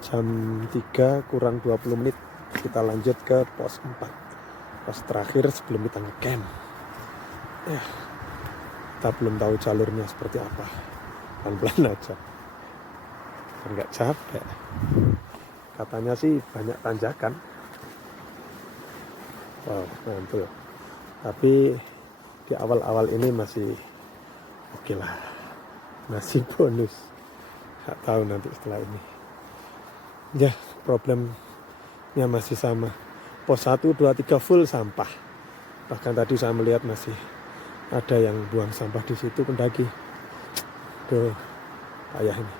Jam 3 kurang 20 menit kita lanjut ke pos 4, pos terakhir sebelum kita ngecamp. Kita belum tahu jalurnya seperti apa, pelan-pelan aja dan nggak capek. Katanya sih banyak tanjakan, mantul. Tapi di awal-awal ini masih oke lah, masih bonus. Nggak tahu nanti setelah ini. Ya, problemnya masih sama. Pos 1, 2, 3 full sampah. Bahkan tadi saya melihat masih ada yang buang sampah di situ pendaki. Tuh, payah ini.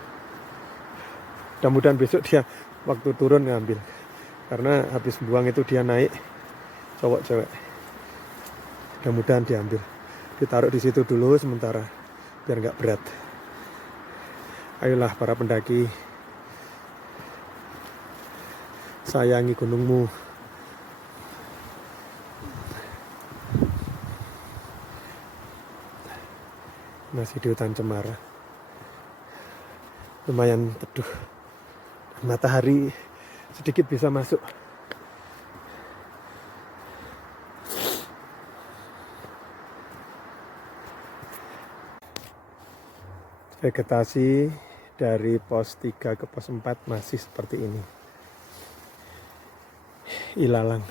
Mudah-mudahan besok dia waktu turun ngambil. Karena habis buang itu dia naik, cowok-cewek. Mudah-mudahan diambil. Ditaruh di situ dulu sementara, biar nggak berat. Ayolah para pendaki, sayangi gunungmu. Masih di hutan cemara. Lumayan teduh. Matahari sedikit bisa masuk. Vegetasi dari pos 3 ke pos 4 masih seperti ini. Ilalang,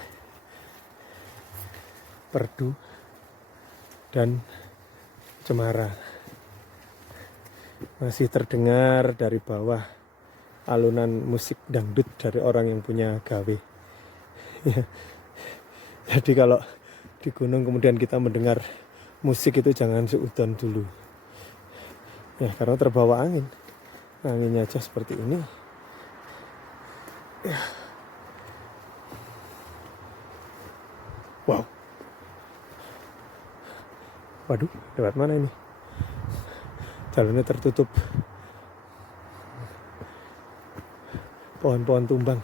perdu, dan cemara. Masih terdengar dari bawah alunan musik dangdut dari orang yang punya gawe. Jadi kalau di gunung kemudian kita mendengar musik itu jangan seudon dulu. Ya, karena terbawa angin. Anginnya aja seperti ini. Ya. Wow. Waduh, lewat mana ini? Jalannya tertutup. Pohon-pohon tumbang.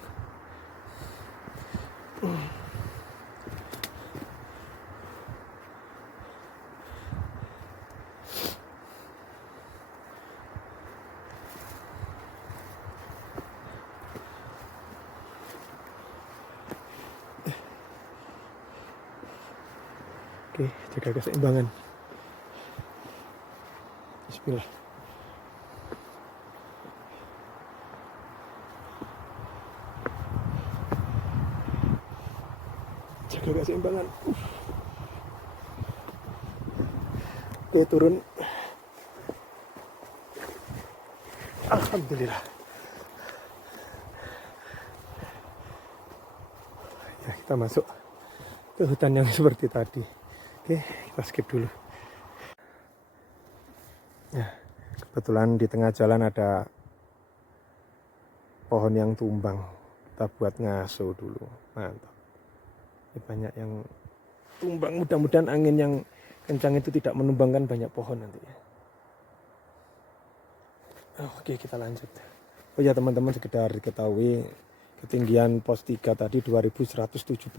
Oke, jaga keseimbangan. Bismillah. Jaga keseimbangan. Oke, turun. Alhamdulillah. Ya, kita masuk ke hutan yang seperti tadi. Oke, kita skip dulu. Ya, kebetulan di tengah jalan ada pohon yang tumbang. Kita buat ngaso dulu. Mantap. Ini banyak yang tumbang. Mudah-mudahan angin yang kencang itu tidak menumbangkan banyak pohon nanti ya. Oke, kita lanjut. Oh ya teman-teman, sekedar diketahui ketinggian pos 3 tadi 2175.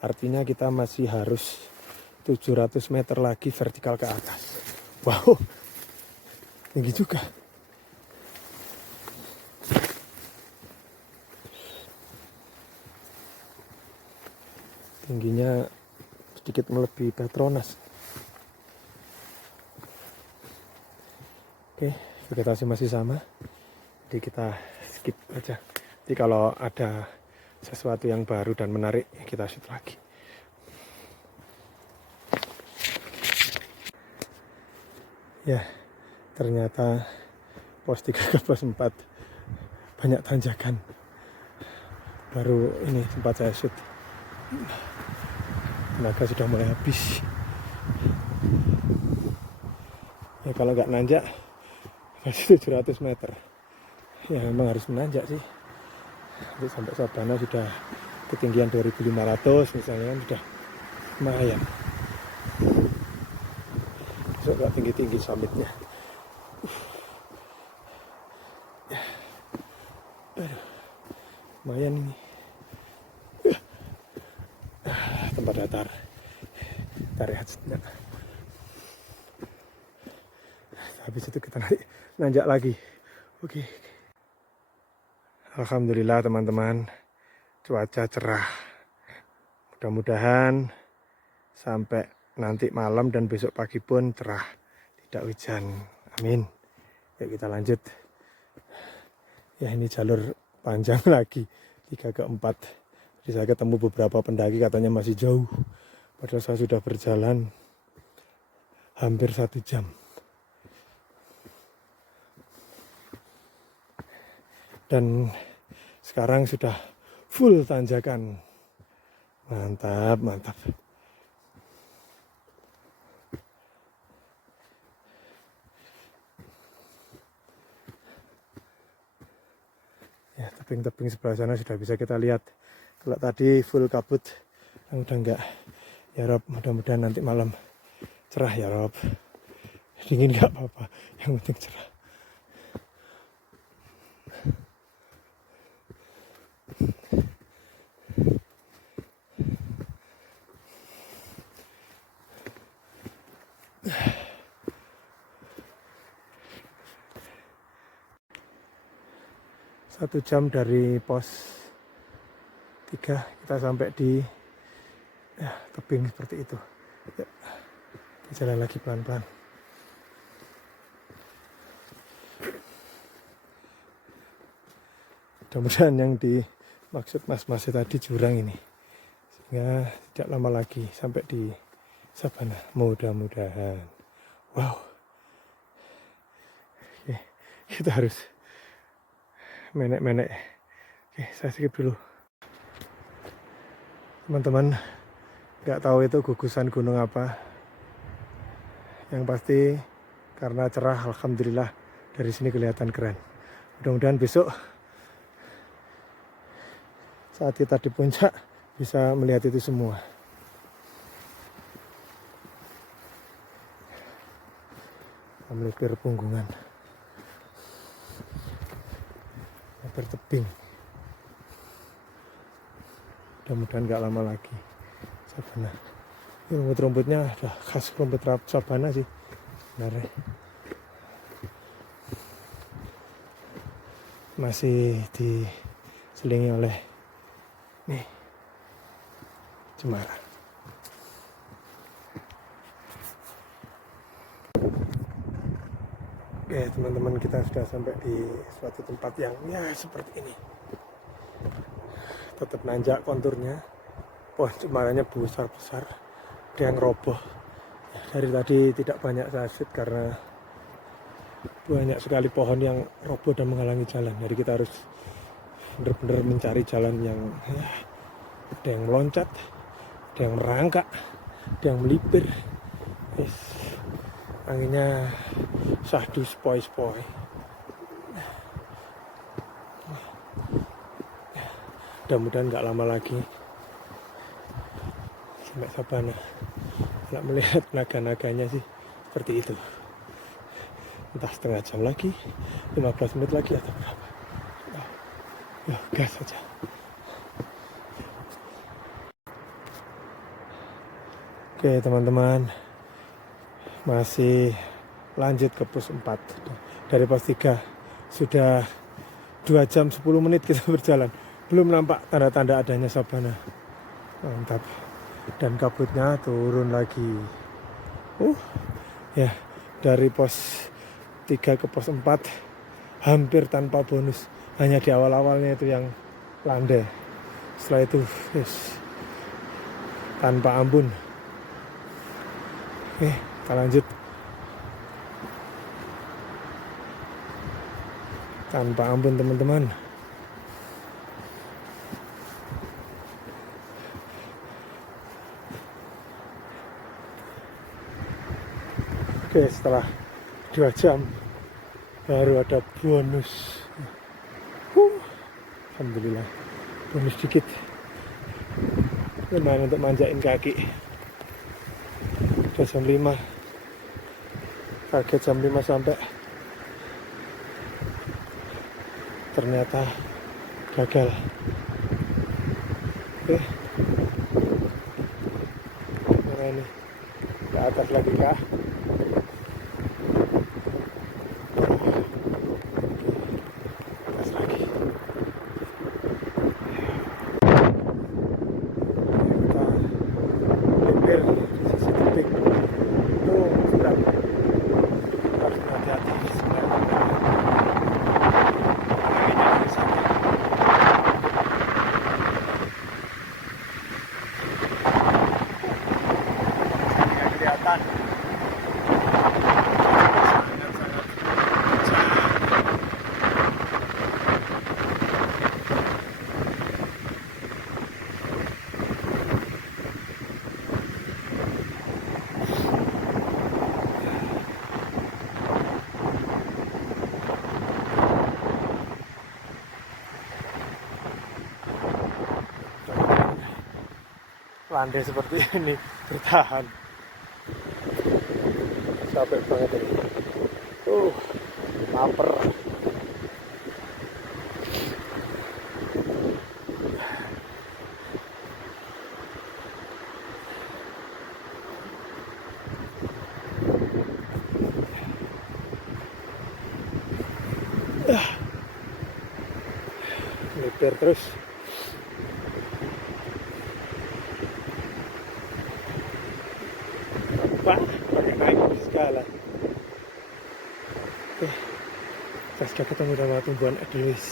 Artinya kita masih harus 700 meter lagi vertikal ke atas. Wow, tinggi juga. Tingginya sedikit melebihi Petronas. Oke, vegetasi masih sama. Jadi kita skip aja. Jadi kalau ada sesuatu yang baru dan menarik, kita shoot lagi. Ya, ternyata pos 3 ke pos 4 banyak tanjakan. Baru ini sempat saya shoot. Tenaga sudah mulai habis. Ya kalau nggak nanjak masih 700 meter. Ya memang harus menanjak sih. Nanti sampai Sabana sudah ketinggian 2500 misalnya, kan sudah lumayan. Besok nggak tinggi-tinggi summitnya. Lumayan ini. Tempat datar. Kita rehat sejenak. Habis itu kita nanjak lagi. Oke. Alhamdulillah teman-teman, cuaca cerah. Mudah-mudahan sampai nanti malam dan besok pagi pun cerah, tidak hujan. Amin. Yuk kita lanjut. Ya ini jalur panjang lagi, 3 ke 4. Jadi saya ketemu beberapa pendaki katanya masih jauh. Padahal saya sudah berjalan hampir 1 jam. Dan sekarang sudah full tanjakan. Mantap, mantap. Ya, tebing-tebing sebelah sana sudah bisa kita lihat. Kalau tadi full kabut, yang udah enggak. Ya Rob, mudah-mudahan nanti malam cerah ya Rob. Dingin enggak apa-apa, yang penting cerah. Satu jam dari pos 3 kita sampai di tebing seperti itu. Ya, kita jalan lagi pelan-pelan. Mudah-mudahan yang dimaksud mas-mas tadi jurang ini, sehingga tidak lama lagi sampai di Sabana. Mudah-mudahan. Wow. Oke, kita harus menek-menek. Oke, saya skip dulu. Teman-teman, nggak tahu itu gugusan gunung apa. Yang pasti karena cerah, alhamdulillah dari sini kelihatan keren. Mudah-mudahan besok saat kita di puncak bisa melihat itu semua. Melipir punggungan, melipir tebing. Mudah-mudahan nggak lama lagi Sabana. Rumput-rumputnya udah khas rumput Sabana sih sebenarnya. Masih diselingi oleh nih cemara. Oke teman-teman, kita sudah sampai di suatu tempat yang ya seperti ini. Tetap nanjak konturnya. Pohon cemaranya besar-besar, ada yang roboh. Ya, dari tadi tidak banyak saya shoot karena banyak sekali pohon yang roboh dan menghalangi jalan. Jadi kita harus benar-benar mencari jalan yang ada yang meloncat, ada yang merangkak, ada yang melipir. Yes. Anginnya sahdu spoi-spoi. Mudah-mudahan nggak lama lagi sampai Sabana. Kalau melihat naga-naganya sih seperti itu. Entah setengah jam lagi, 15 menit lagi atau berapa. Ya, gas saja. Oke teman-teman, masih lanjut ke pos 4. Dari pos 3 sudah 2 jam 10 menit kita berjalan. Belum nampak tanda-tanda adanya Sabana. Mantap. Dan kabutnya turun lagi. Ya, dari pos 3 ke pos 4 hampir tanpa bonus. Hanya di awal-awalnya itu yang landai. Setelah itu yes, tanpa ampun. Oke, kita lanjut. Tanpa ampun teman-teman. Oke, setelah 2 jam baru ada bonus. Alhamdulillah, bonus dikit. Lumayan untuk manjain kaki. Udah jam 5. Target jam 5 sampai. Ternyata gagal. Oke. Mana ini? Ke atas lagi kah? landai seperti ini bertahan. Capek banget ini. Lapar. Nyetir terus. Pak, pakai naik segala. Saya sudah ketemu sama tumbuhan edelweiss.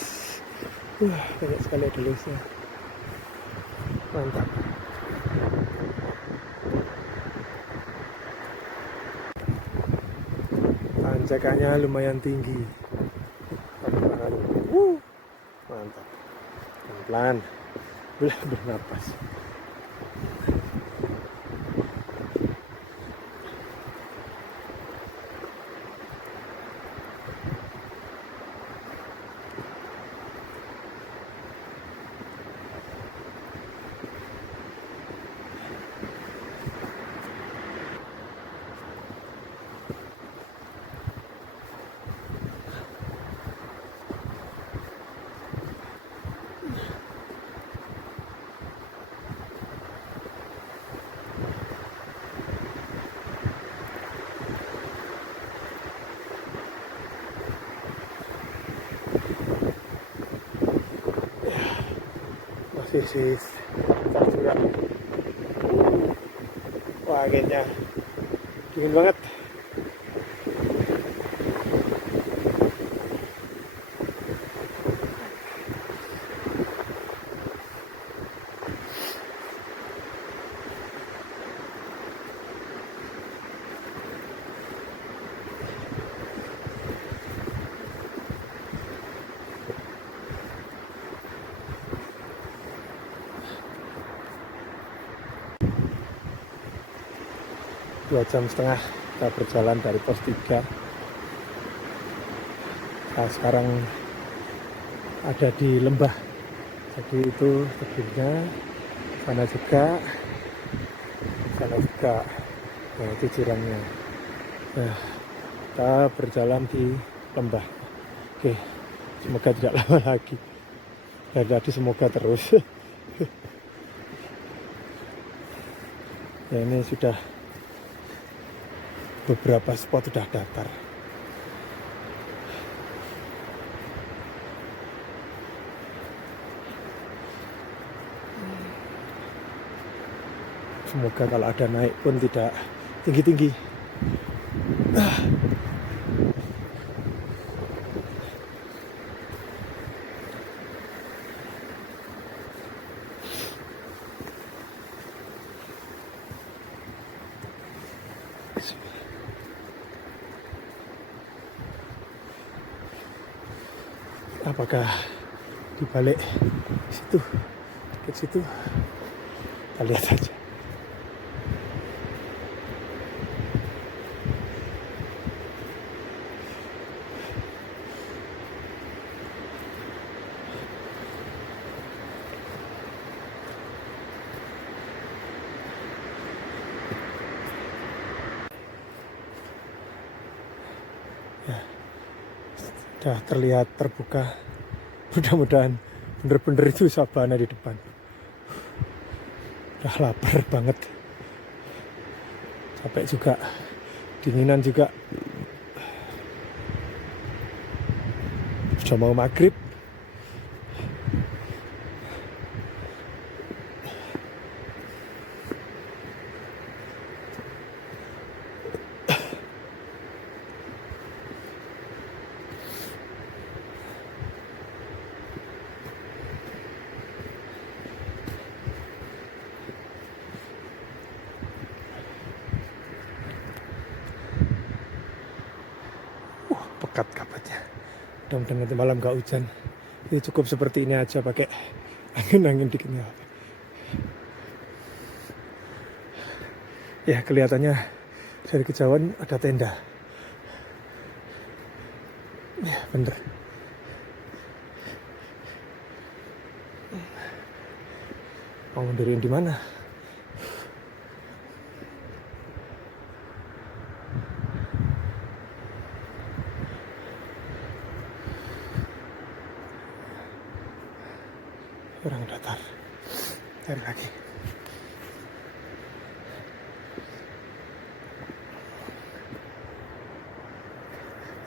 Banyak sekali edelweissnya. Mantap. Tanjakannya lumayan tinggi. Mantap. Pelan-pelan. Boleh bernapas. Masih juga. Wah, anginnya dingin banget. Dua jam setengah kita berjalan dari pos 3. Nah, sekarang ada di lembah, jadi itu tebingnya, sana juga, nah itu jurangnya. Nah, kita berjalan di lembah. Oke, semoga tidak lama lagi. Dari tadi semoga terus. Ya, ini sudah beberapa spot sudah datar. Semoga kalau ada naik pun tidak tinggi-tinggi. Apakah di balik situ, ke situ? Kita lihat saja. Ya, sudah terlihat terbuka. Mudah-mudahan bener-bener itu sabana di depan. Udah lapar banget, capek juga, dinginan juga. Sudah mau maghrib. Pekat kabutnya. Mudah-mudahan nanti malam gak hujan. Ini cukup seperti ini aja, pakai angin-angin dikitnya. Ya, kelihatannya dari kejauhan ada tenda. Ya, bener. Mau mundurin di mana? Orang datar. Cari lagi.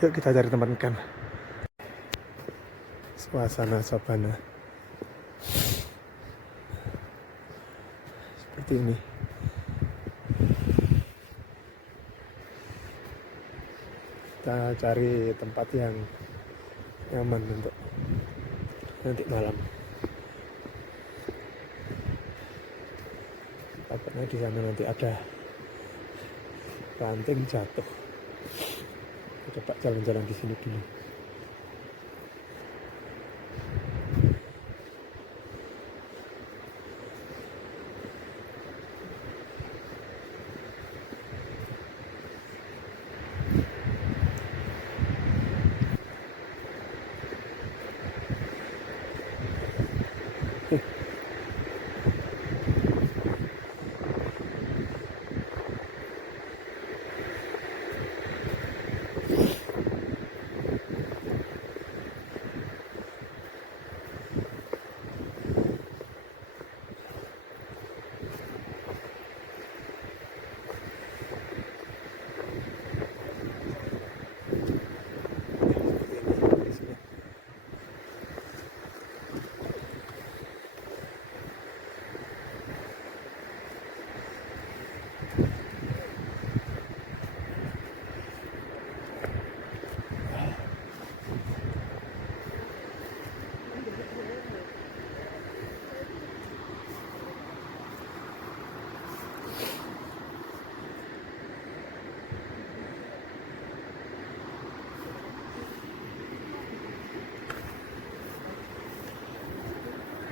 Yuk kita cari tempat ikan. Suasana sabana seperti ini. Kita cari tempat yang nyaman untuk nanti malam. Takutnya di sana nanti ada ranting jatuh. Coba jalan-jalan di sini dulu.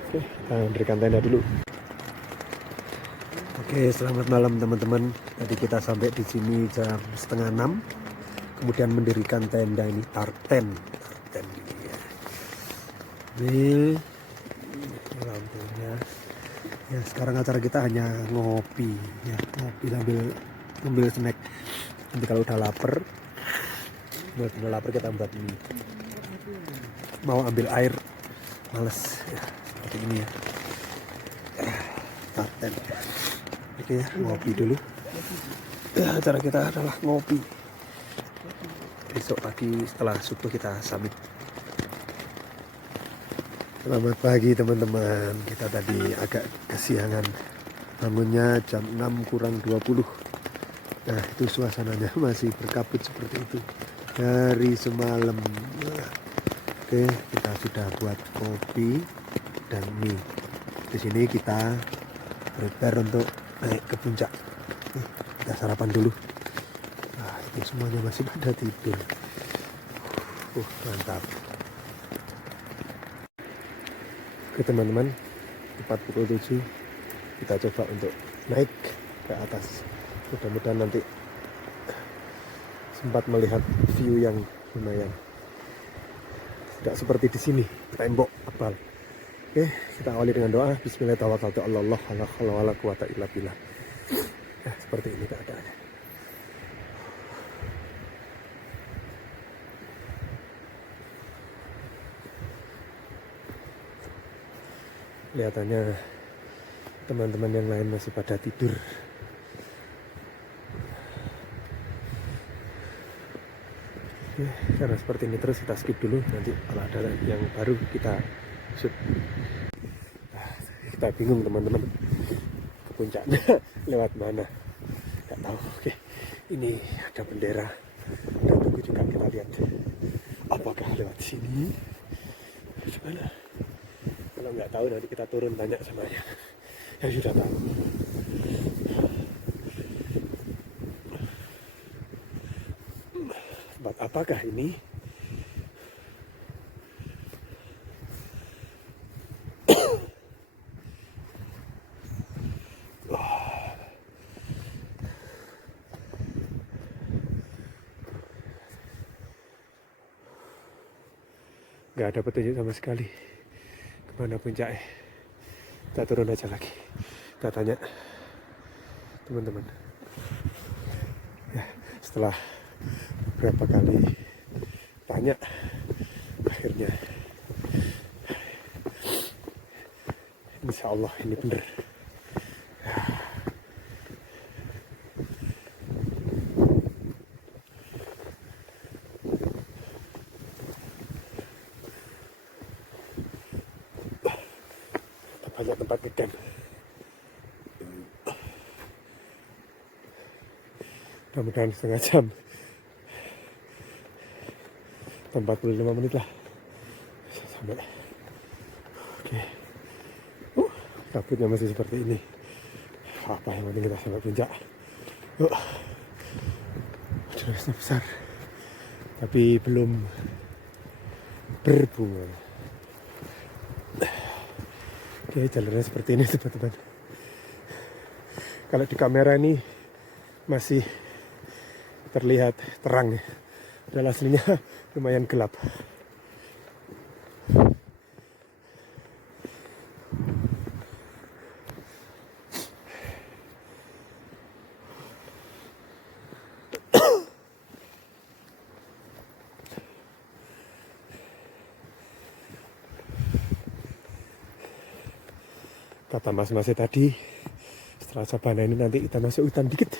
Oke, kita berikan tenda dulu. Oke, selamat malam teman-teman. Tadi kita sampai di sini jam 5:30. Kemudian mendirikan tenda ini, tarten ini ya. Ini lampunya. Ya, sekarang acara kita hanya ngopi ya, ngopi sambil ngambil snack. Nanti kalau udah lapar kita buat ini. Mau ambil air males ya, seperti ini ya. Tarten. Oke ya, ngopi dulu. Ya, acara kita adalah ngopi. Besok pagi setelah subuh kita summit. Selamat pagi teman-teman. Kita tadi agak kesiangan. Bangunnya jam 6:20. Nah, itu suasananya masih berkabut seperti itu dari semalam. Oke, kita sudah buat kopi dan mie. Di sini kita prepare untuk naik ke puncak. Kita sarapan dulu. Nah, itu semuanya masih pada tidur. Mantap. Oke teman-teman, tepat pukul 7 kita coba untuk naik ke atas. Mudah-mudahan nanti sempat melihat view yang lumayan. Tidak seperti di sini, tembok tebal. Oke, kita awali dengan doa. Bismillahirrahmanirrahim. Seperti ini keadaannya. Kelihatannya teman-teman yang lain masih pada tidur. Oke, karena seperti ini terus kita skip dulu. Nanti kalau ada yang baru kita shoot. Kita bingung teman-teman, ke puncaknya lewat mana, nggak tahu. Oke, ini ada bendera dan tunggu juga kita lihat apakah lewat sini gimana. Kalau nggak tahu nanti kita turun tanya sama yang sudah tahu. Tempat apakah ini? Nggak ada petunjuk sama sekali kemana puncaknya. Kita turun aja lagi, kita tanya teman-teman ya. Setelah beberapa kali tanya, akhirnya Insya Allah ini bener. Banyak tempat ngecamp. Mudah-mudahan setengah jam, 45 menit lah sampai. Oke. Kabutnya masih seperti ini. Apa yang penting kita sampai puncak. Jelasnya besar, tapi belum berbunga. Oke, jalurnya seperti ini teman-teman. Kalau di kamera ini masih terlihat terang ya. Padahal aslinya lumayan gelap. Kata mas-masnya tadi, setelah sabana ini nanti kita masuk hutan dikit.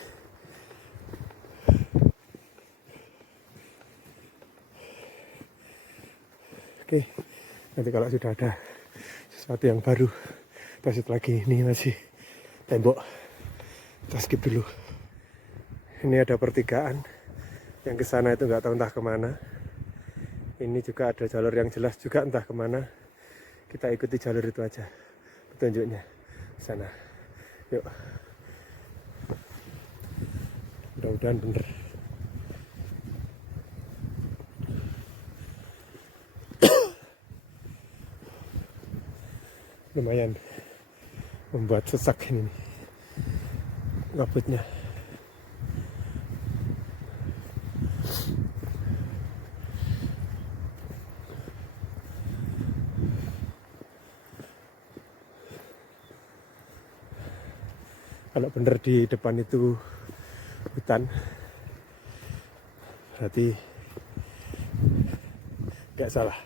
Oke, nanti kalau sudah ada sesuatu yang baru, kita lagi. Ini masih tembok, kita skip dulu. Ini ada pertigaan, yang ke sana itu nggak tahu entah kemana. Ini juga ada jalur yang jelas juga entah kemana. Kita ikuti jalur itu aja, petunjuknya sana. Yuk, mudah-mudahan bener. Lumayan membuat sesak ini kabutnya. Kalau bener di depan itu hutan, berarti nggak salah.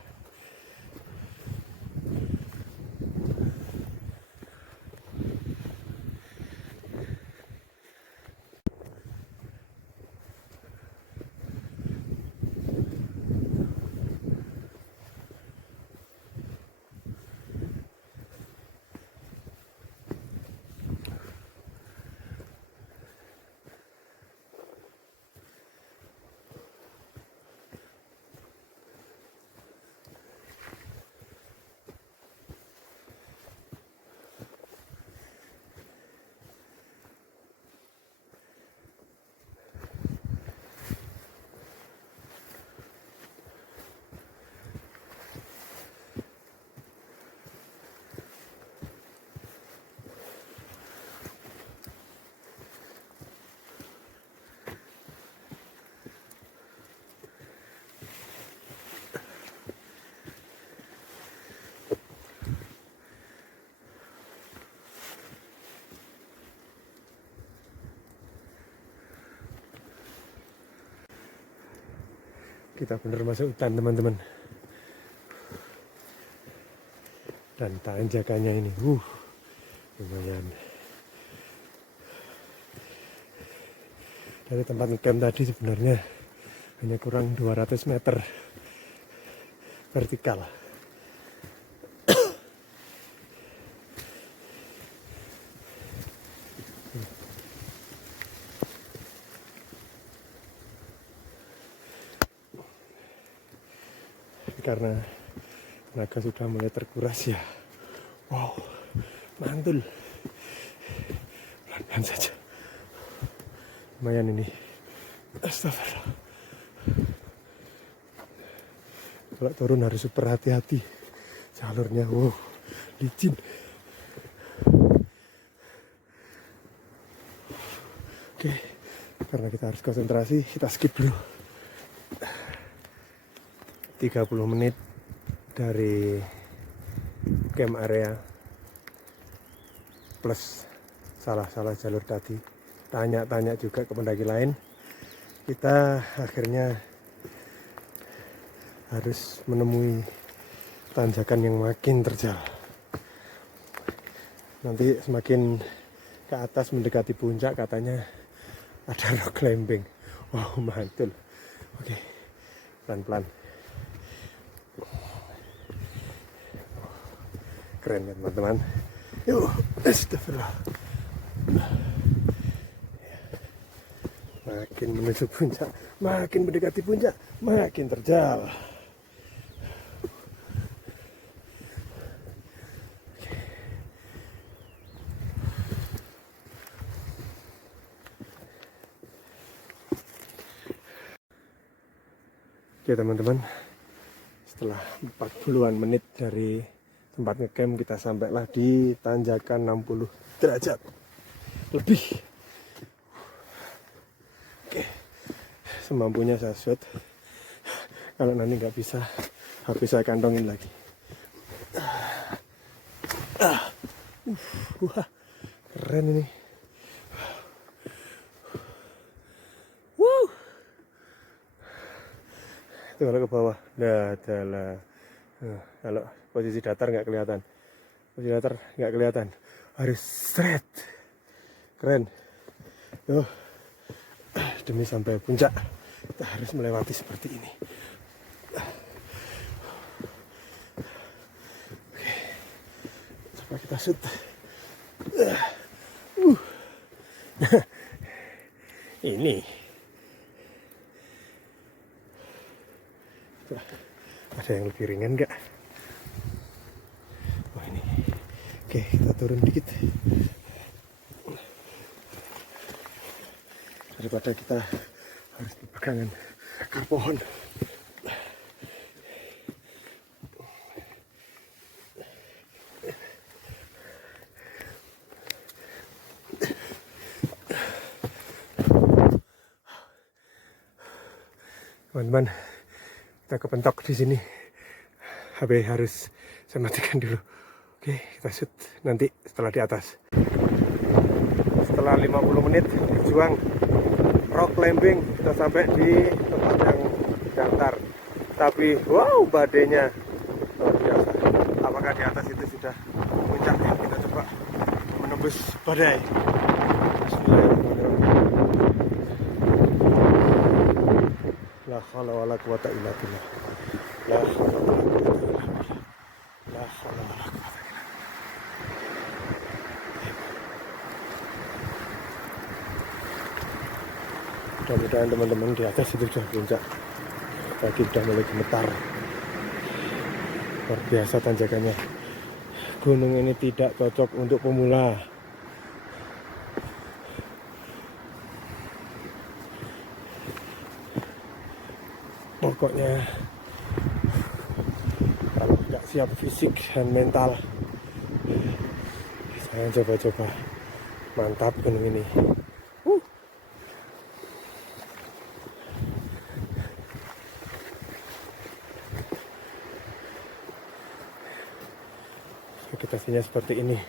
Kita bener masuk hutan teman-teman. Dan tanjakannya ini lumayan. Dari tempat ngecamp tadi sebenarnya hanya kurang 200 meter vertikal. Karena tenaga sudah mulai terkuras ya. Wow, mantul. Pelan-pelan saja. Lumayan ini. Astagfirullah. Kalau turun harus super hati-hati. Jalurnya, licin. Oke, karena kita harus konsentrasi, kita skip dulu. 30 menit dari camp area plus salah jalur tadi, tanya-tanya juga ke pendaki lain, kita akhirnya harus menemui tanjakan yang makin terjal. Nanti semakin ke atas mendekati puncak katanya ada rock climbing. Wow, mantul. Oke, pelan-pelan. Keren kan teman-teman. Yuk, astagfirullah. Makin menuju puncak, makin mendekati puncak, makin terjal. Oke teman-teman, setelah 40-an menit dari tempat ngecamp kita sampailah di tanjakan 60 derajat lebih. Oke, semampunya saya shoot. Kalau nanti nggak bisa, HP saya kantongin lagi. Wah, keren ini. Itu kalau ke bawah, adalah kalau posisi datar nggak kelihatan, posisi datar nggak kelihatan, harus straight, keren. Tuh, demi sampai puncak kita harus melewati seperti ini. Oke, coba kita shoot. Ini ada yang lebih ringan nggak? Oh ini. Oke, kita turun dikit daripada kita harus berpegangan ke pohon. Teman-teman, kita kepentok di sini. HP harus saya matikan dulu. Oke, kita shoot nanti setelah di atas. Setelah 50 menit berjuang rock climbing, kita sampai di tempat yang datar. Tapi wow, badainya luar biasa. Apakah di atas itu sudah puncaknya? Kita coba menembus badai. La haula wala quwata illa billah. La haula wala quwata illa billah. La haula wala quwata illa billah. Mudah-mudahan teman-teman di atas itu sudah puncak. Kaki sudah mulai gemetar. Luar biasa tanjakannya. Gunung ini tidak cocok untuk pemula. Pokoknya kalau nggak siap fisik dan mental, saya coba-coba. Mantap gunung ini. Vegetasinya seperti ini,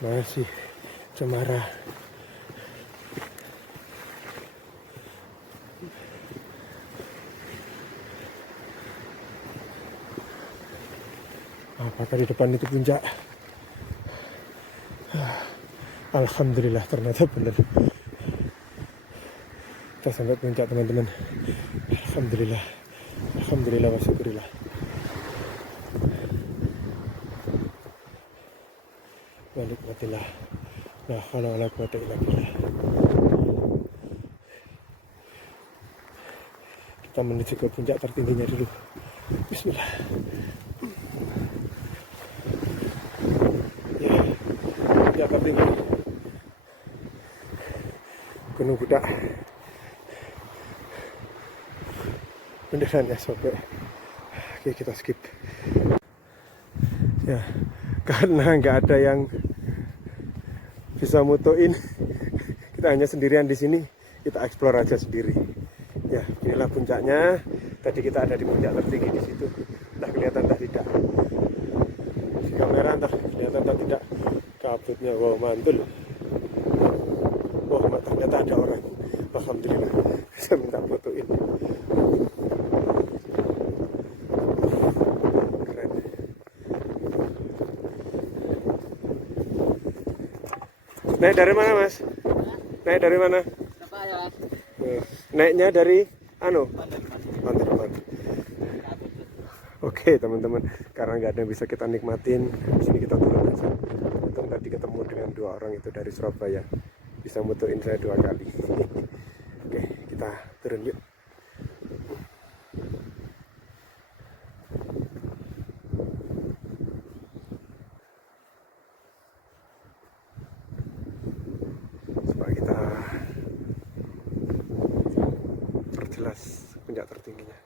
masih cemara. Apakah di depan itu puncak? Alhamdulillah, ternyata benar. Kita sampai puncak teman-teman. Alhamdulillah. Alhamdulillah wa syukurillah. Wa nikmatillah. La haula wala quwata illa billah. Kita menuju ke puncak tertingginya dulu. Bismillah. Ya, tertinggi Gunung Budak. Beneran ya sobat. Oke, kita skip. Ya, karena nggak ada yang bisa mutuin, kita hanya sendirian di sini. Kita explore aja sendiri. Ya, inilah puncaknya. Tadi kita ada di puncak tertinggi di situ. Entah kelihatan entah tidak. Di kamera entah kelihatan entah tidak. Kabutnya wow, mantul. Wah, ternyata ada orang. Alhamdulillah, saya minta fotoin. Keren. Naik dari mana, Mas? Naik dari mana? Naiknya dari Banter. Oke teman-teman, karena nggak ada yang bisa kita nikmatin, di sini kita turun aja. Untung tadi ketemu dengan 2 orang itu dari Surabaya, bisa mutuin saya 2 kali. Oke, kita turun yuk. Supaya kita perjelas puncak tertingginya.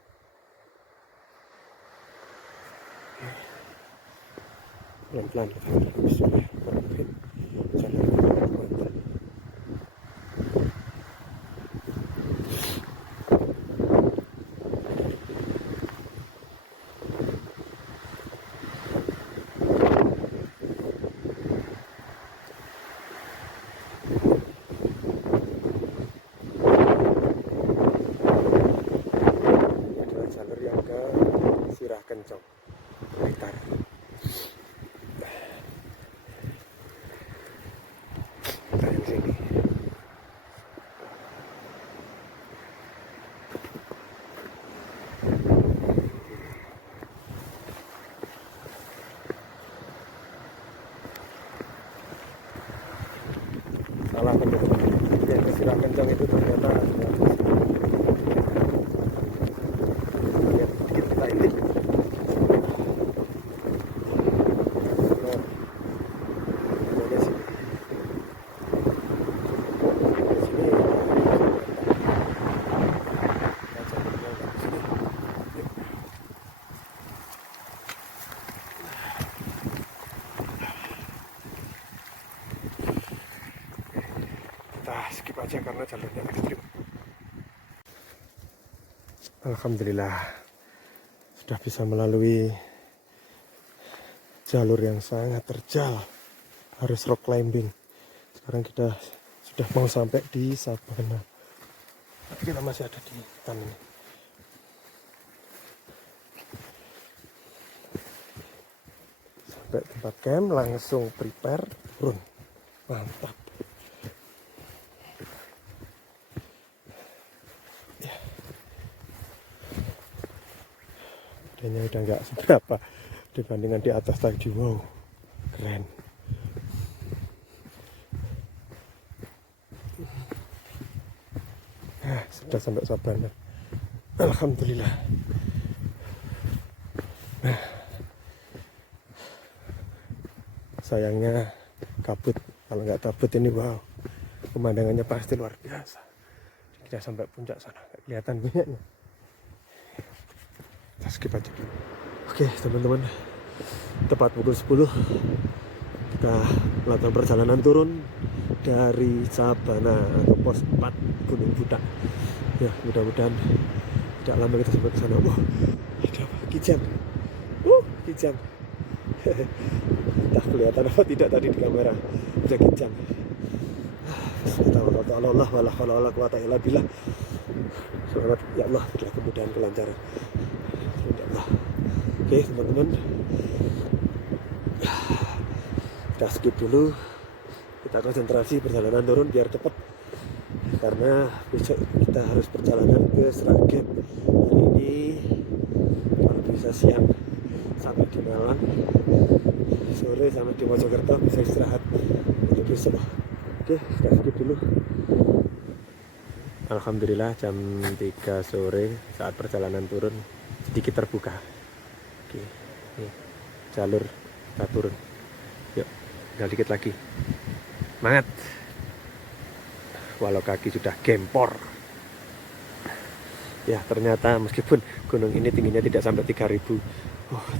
Pelan-pelan kita Bismillahirrahmanirrahim. Ini adalah jalur yang ke Sirah Kencong Blitar. Di sini. Salah teman-teman, yang ke Sirah Kencong itu ternyata lihat sedikit kita intip. Kita skip aja karena jalurnya ekstrim. Alhamdulillah sudah bisa melalui jalur yang sangat terjal, harus rock climbing. Sekarang kita sudah mau sampai di Sabana. Kita masih ada di hutan ini. Sampai tempat camp langsung prepare turun. Mantap. Udahnya udah nggak seberapa dibandingkan di atas tadi. Wow, keren. Sudah sampai Sabana. Alhamdulillah. Sayangnya kabut. Kalau nggak kabut ini wow, pemandangannya pasti luar biasa. Kita sampai puncak sana nggak kelihatan minyaknya. Kita skip aja dulu. Oke teman-teman, tepat pukul 10 kita melakukan perjalanan turun dari Sabana atau pos 4 Gunung Budak. Ya mudah-mudahan tidak lama kita sampai ke sana. Wah, ada apa? Kijang. Kijang. Entah kelihatan apa tidak tadi di kamera. Ada kijang. Bismillahirrahmanirrahim. Wala haula wala quwata illa billah. Selamat ya Allah, berilah kemudahan kelancaran. Ya Allah. Oke teman-teman, kita skip dulu. Kita konsentrasi perjalanan turun biar cepat, karena besok kita harus perjalanan ke Sragen. Hari ini kalau bisa siang sampai di Malang, sore sampai di Mojokerto, bisa istirahat untuk besok. Oke, kita skip dulu. Alhamdulillah jam 3 sore saat perjalanan turun sedikit terbuka. Oke, nih jalur kita turun. Yuk, tinggal dikit lagi. Semangat. Walau kaki sudah gempor. Ya ternyata meskipun gunung ini tingginya tidak sampai 3000,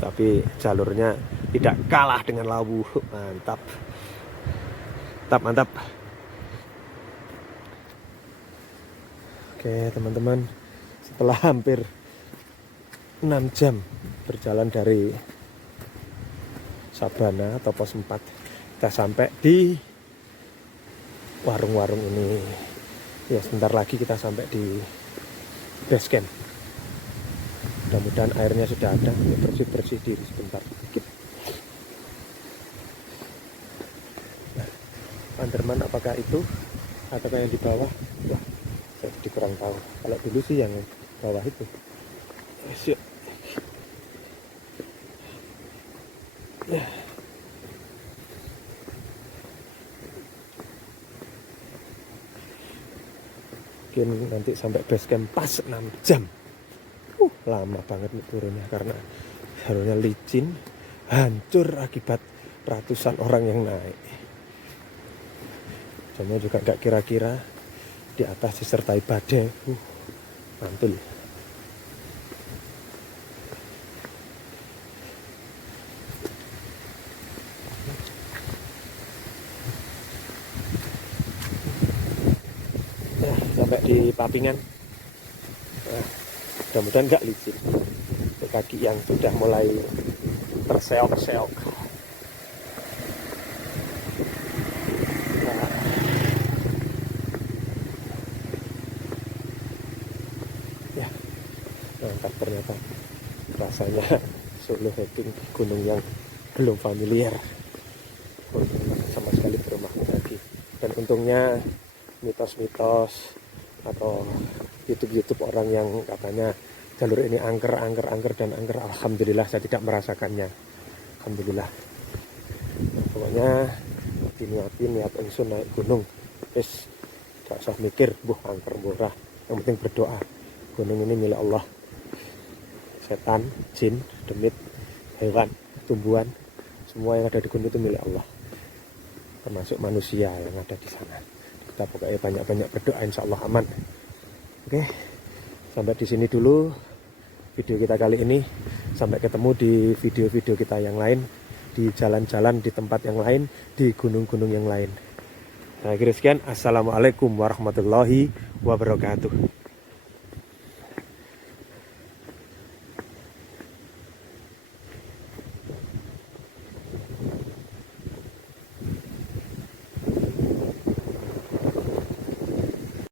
tapi jalurnya tidak kalah dengan Lawu. Mantap. Mantap. Oke teman-teman, setelah hampir 6 jam berjalan dari Sabana atau pos 4, kita sampai di warung-warung ini. Ya sebentar lagi kita sampai di base camp. Mudah-mudahan airnya sudah ada. Ya, bersih-bersih diri sebentar. Underman apakah itu atau yang di bawah? Wah, saya jadi kurang tahu. Kalau dulu sih yang bawah itu. Yuk. Ya. Mungkin nanti sampai base camp pas 6 jam. Lama banget nih turunnya karena jalurnya licin, hancur akibat ratusan orang yang naik. Jamnya juga gak kira-kira, di atas disertai badai. Mantul. Sampai di Papingan. Mudah-mudahan nggak licin. Kaki yang sudah mulai terseok-seok. Ya, mantap ternyata. Rasanya solo hiking gunung yang belum familiar. Sama sekali berumah lagi. Dan untungnya mitos-mitos atau YouTube orang yang katanya jalur ini angker, dan angker. Alhamdulillah saya tidak merasakannya. Alhamdulillah. Nah, pokoknya niat ingsun naik gunung. Wis gak usah mikir, angker murah. Yang penting berdoa. Gunung ini milik Allah. Setan, jin, demit, hewan, tumbuhan, semua yang ada di gunung itu milik Allah. Termasuk manusia yang ada di sana. Kita pokoknya banyak-banyak berdoa, insya Allah aman. Oke, sampai di sini dulu video kita kali ini. Sampai ketemu di video-video kita yang lain, di jalan-jalan di tempat yang lain, di gunung-gunung yang lain. Nah, sekian. Assalamualaikum warahmatullahi wabarakatuh.